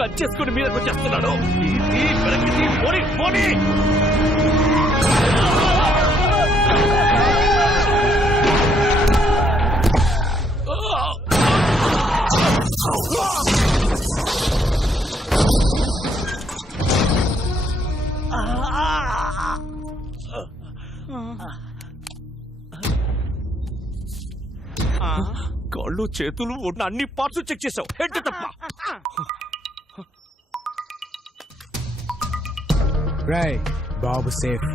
Cut చేసుకుని మీదకు వచ్చేస్తున్నాడు. కాళ్ళు చేతులు ఉన్న అన్ని పార్ట్స్ చెక్ చేసావు, హెడ్ తప్ప. బాబు సేఫ్.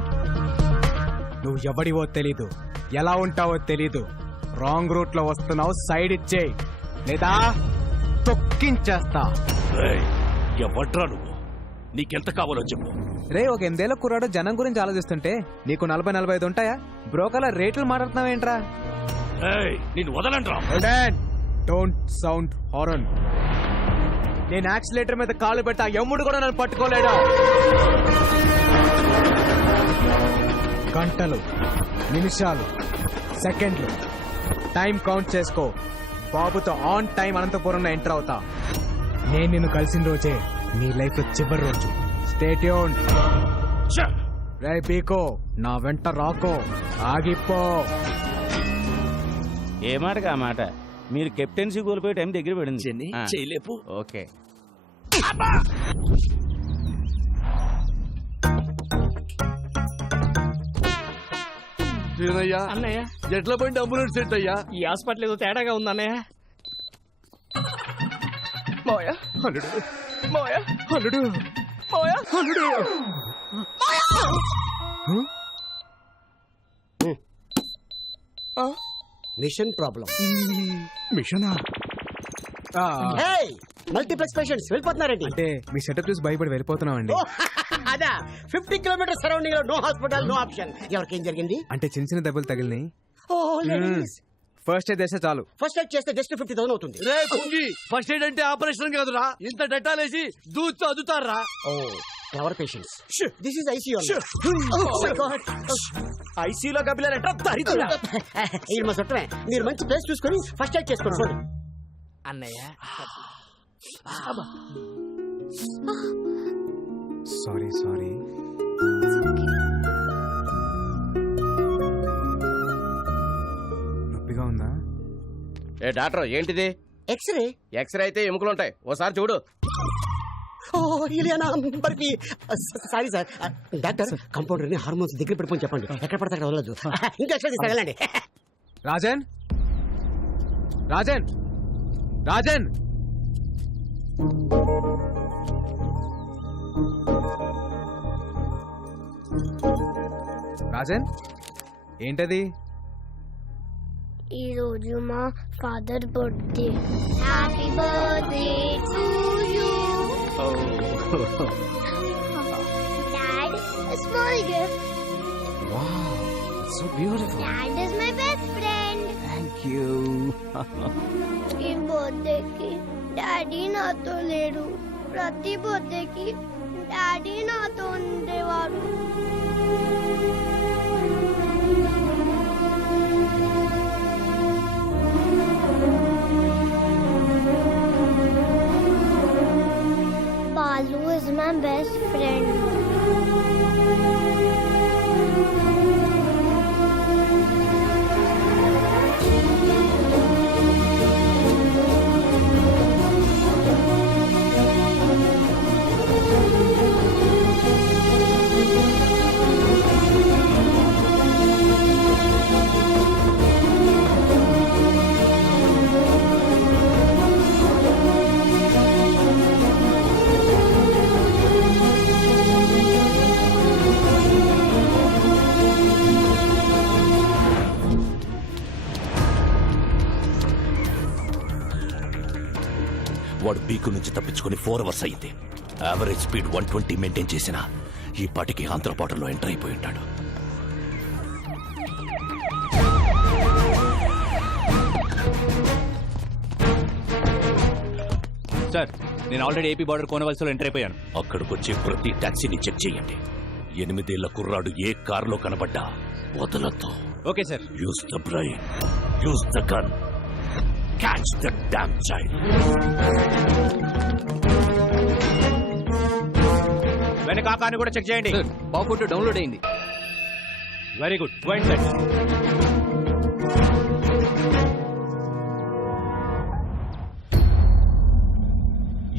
నువ్వు ఎవడివో తెలీదు, ఎలా ఉంటావో తెలీదు. రాంగ్ రూట్ లో వస్తున్నావు, సైడ్ ఇచ్చేయి లేదా తొక్కించేస్తా. ఎవడ్రా నువ్వు? నీకెంత కావాలో చెప్పు. రే, ఒక 8 ఏళ్ల కుర్రాడు జనం గురించి ఆలోచిస్తుంటే నీకు 40-45 ఉంటాయా? బ్రోకర్ల రేట్లు మాట్లాడుతున్నావేంట్రా? నేను వదలంట్రా. Don't sound horn. నేను యాక్సిలేటర్ మీద కాలు పెట్టా, ఎమ్ముడు కూడా నన్ను పట్టుకోలేడా. గంటలు, నిమిషాలు, సెకండ్లు టైం కౌంట్ చేసుకో. బాబుతో ఆన్ టైం అనంతపురంలో ఎంటర్ అవుతా. నేను నిన్ను కలిసిన రోజే నీ లైఫ్ లో చివరి రోజు. Stay tuned. రే పీకో, నా వెంట రాకో, ఆగిపో. ఏ మాటగా ఆ మాట. మీరు కెప్టెన్సీ కోల్పోయే టైం దగ్గర పడింది. చేయలేపు. ఓకే. అన్నయ్య, ఎట్ల బండి అంబులెన్స్ సెట్ అయ్యా? ఈ హాస్పిటల్ ఏదో తేడాగా ఉంది అన్నయ్య. మాయా అల్లుడు, మాయా అల్లుడు, మాయా అల్లుడు. Mission problem. మిషనా? మల్టీప్లెక్స్ పేషెంట్స్ వెళ్ళిపోతున్నారండి. అంటే మీ సెటప్ చూసి భయపడి వెళ్ళిపోతున్నామండి. అదా 50 కిలోమీటర్ సరౌండింగ్ లో నో హాస్పిటల్, నో ఆప్షన్. ఎవరికేం జరిగింది? అంటే చిన్న చిన్న దెబ్బలు తగిలినాయి. ఫస్ట్ ఎయిడ్ చేస్తే చాలు. ఫస్ట్ ఎయిడ్ చేస్తే జస్ట్ 50,000 అవుతుంది. ఫస్ట్ ఎయిడ్ అంటే ఆపరేషన్ కాదురా, ఇంత డెటాలేసి దూచి అదుతారా. ఎవర్ పేషెంట్స్. This is ICU. ఐసీలో గబిలారంట దరిద్రుడా. ఇది మా చుట్టమే. మీరు మంచి ప్లేస్ చూసుకొని ఫస్ట్ ఎయిడ్ చేసుకోండి. అన్నయ్య సారీ సారీ. నొప్పిగా ఉందా? ఏ డాక్టర్, ఏంటిది? ఎక్స్రే. ఎక్స్రే అయితే ఎముకలుంటాయి, ఓసారి చూడు. Sorry sir. డాక్టర్, కంపౌండర్ ని హార్మోన్స్ దగ్గర పెట్టుకొని చెప్పండి. ఎక్కడ పడితే అక్కడ వదలదు. ఇంకా ఎక్స్రే తీసుకెళ్ళండి. రాజన్, రాజన్, రాజన్. రాజన్, ఏంటది? ఈ రోజు మా father birthday. Happy birthday to you. Dad, a small gift. Wow, it's so beautiful. Dad is my best friend. Thank you. ఈ బర్త్డేకి డాడీ నాతో లేడు. ప్రతి బర్త్డేకి డాడీ నాతో ఉండేవారు. Balu is my best friend. వాడు పీకు నుంచి తప్పించుకుని 4 hours అయింది. యావరేజ్ స్పీడ్ 120 మెయింటైన్ చేసిన ఈ పాటికి ఆంధ్ర బార్డర్లో ఎంటర్ అయిపోయి ఉంటాడు. సార్, నేను ఆల్రెడీ ఏపీ బార్డర్ కోనవలసలో ఎంటర్ అయిపోయాను. అక్కడికి వచ్చి ప్రతి టాక్సీని చెక్ చేయండి. 8 ఏళ్ల కుర్రాడు ఏ కారులో కనబడ్డా వదలొద్దు. Okay sir. Use the brain, use the gun, catch the damn child. వెనక ఆ కార్ని కూడా చెక్ చేయండి. బాబు ఫోటో డౌన్లోడ్ అయింది. Very good. Go and set.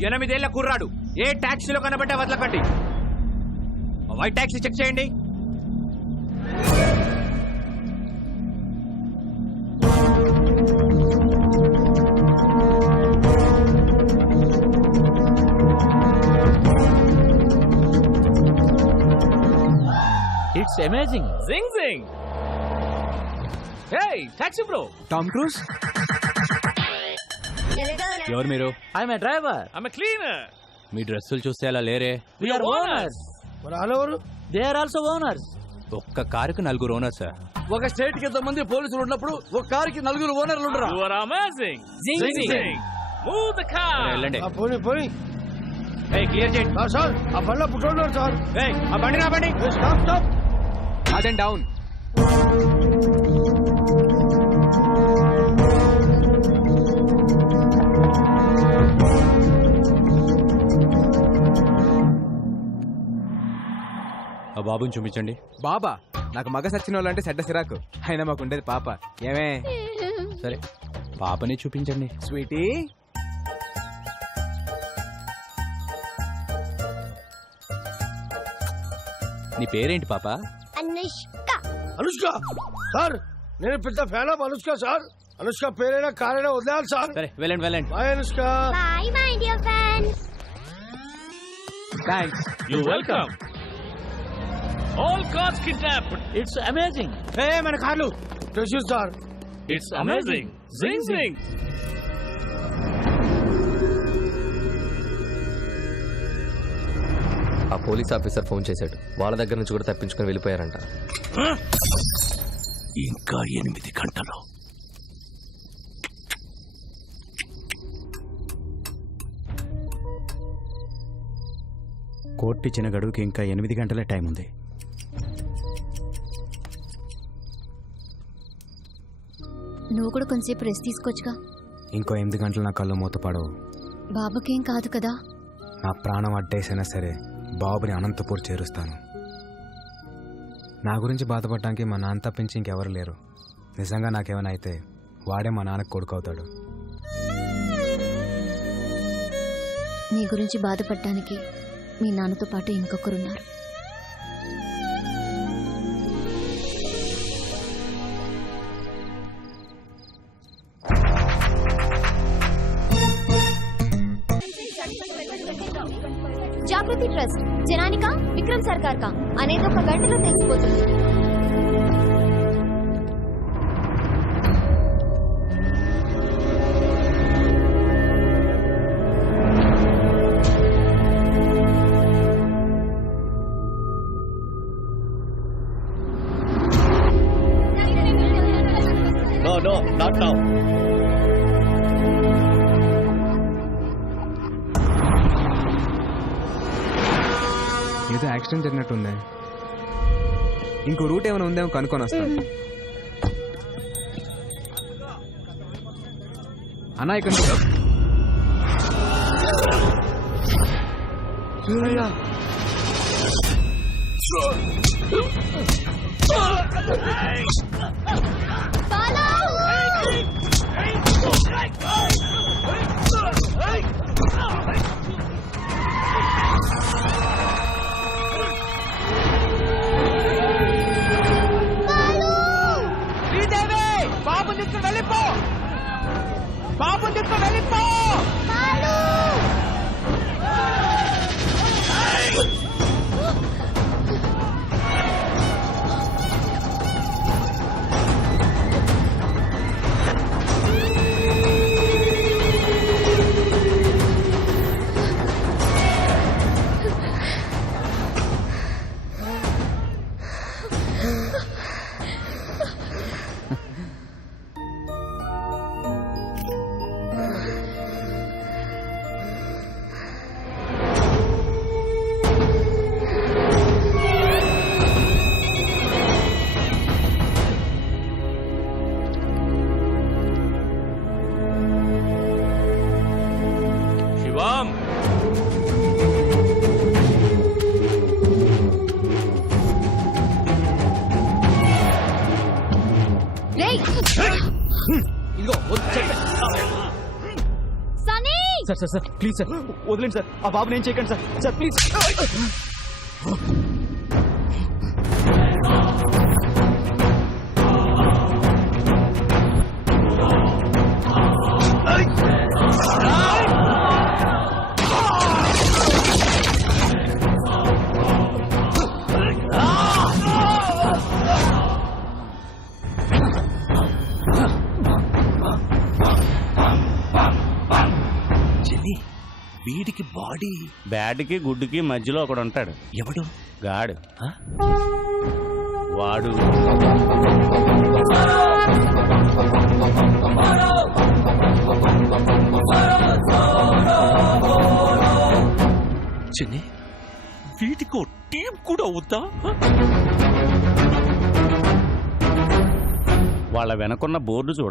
ఎనిమిదేళ్ల కుర్రాడు ఏ ట్యాక్సీలో కనబట్టే వదలకండి. వైట్ ట్యాక్సీ చెక్ చేయండి. It's amazing. జింగ్ జింగ్. Hey taxi bro. Tom Cruise. ఎవరు మీరు? I'm a driver. ఆమె క్లీనర్. మీ డ్రెస్సులు చూస్తే అలా లేరే. We are owners. They are also owners. ఒక్క కారుకి 4 ఓనర్స్ సార్. ఒక స్టేట్ కి ఎంతమంది పోలీసులు ఉన్నప్పుడు ఒక కారుకి 4 ఓనర్లు ఉండరా? You are amazing. Zing, zing. Move the car. వెళ్ళండి. పోనీ పోనీ ఏయ్ క్లియర్ చేయండి. సార్ ఆ బండ్లో పుట్టున్నారు సార్. ఏయ్ ఆ బండి నా బండి. Stop stop. అదెన్ డౌన్. ఆ బాబుని చూపించండి. బాబా నాకు మగ సచ్చిన వాళ్ళు అంటే చెడ్డ సిరాకు, అయినా మాకు ఉండేది పాప. ఏమే సరే పాపని చూపించండి. స్వీటీ. నీ పేరేంటి పాప? అనుష్క. అనుష్క సార్, నేను పెద్ద fan of Anushka sir. Anushka పేరైనా కారైనా వదిలేయాలి సార్. సరే వెళ్ళండి వెళ్ళండి. Bye Anushka. Bye my dear friends. Thanks. You welcome. All cars kidnapped. It's amazing. ఏ మన కార్లు. Pressure sir. It's amazing. జింగ్ జింగ్. ఆ పోలీస్ ఆఫీసర్ ఫోన్ చేశాడు. వాళ్ళ దగ్గర నుంచి కూడా తప్పించుకొని వెళ్ళిపోయారంట. ఇంకా 8 గంటలు. కోర్టు ఇచ్చిన గడువుకి ఇంకా 8 గంటలే టైం ఉంది. నువ్వు కూడా కొంచెంసేపు రెస్ట్ తీసుకోవచ్చుగా. ఇంకో 8 గంటలు నా కళ్ళు మూతపడవు. బాబుకేం కాదు కదా. నా ప్రాణం అడ్డేసైనా సరే బాబుని అనంతపూర్ చేరుస్తాను. నా గురించి బాధపడటానికి మా నాన్న తప్పించి ఇంకెవరు లేరు. నిజంగా నాకేమైనా అయితే వాడే మా నాన్నకు కొడుకు అవుతాడు. నీ గురించి బాధపడటానికి మీ నాన్నతో పాటు ఇంకొకరున్నారు. జాగృతి ట్రస్ట్ జనానికా విక్రమ్ సర్కార్ కా అనేది 1 గంటలో తెలిసిపోతుంది. No, not now. ఏదో యాక్సిడెంట్ జరిగినట్టుంది. ఇంకో రూట్ ఏమైనా ఉందేమో కనుక్కొని వస్తాను. అన్నా ఇక్కడ బాబు తీసుకుని వెళ్ళిపో. బాబు తీసుకుని వెళ్ళిపో. రేయ్ ఇదిగో Sunny sir sir sir please sir వదిలేండి సార్ ఆ బాబు నేను చేయకండి సార్ సార్ ప్లీజ్ చెల్లి వీడికి బాడీ బ్యాడ్కి గుడ్డుకి మధ్యలో ఒకడు ఉంటాడు. ఎవడు గాడు ఆ? వాడు చెల్లి వీటికి ఓ టీం కూడా అవుతా వాళ్ళ వెనకున్న బోర్డు చూడండి.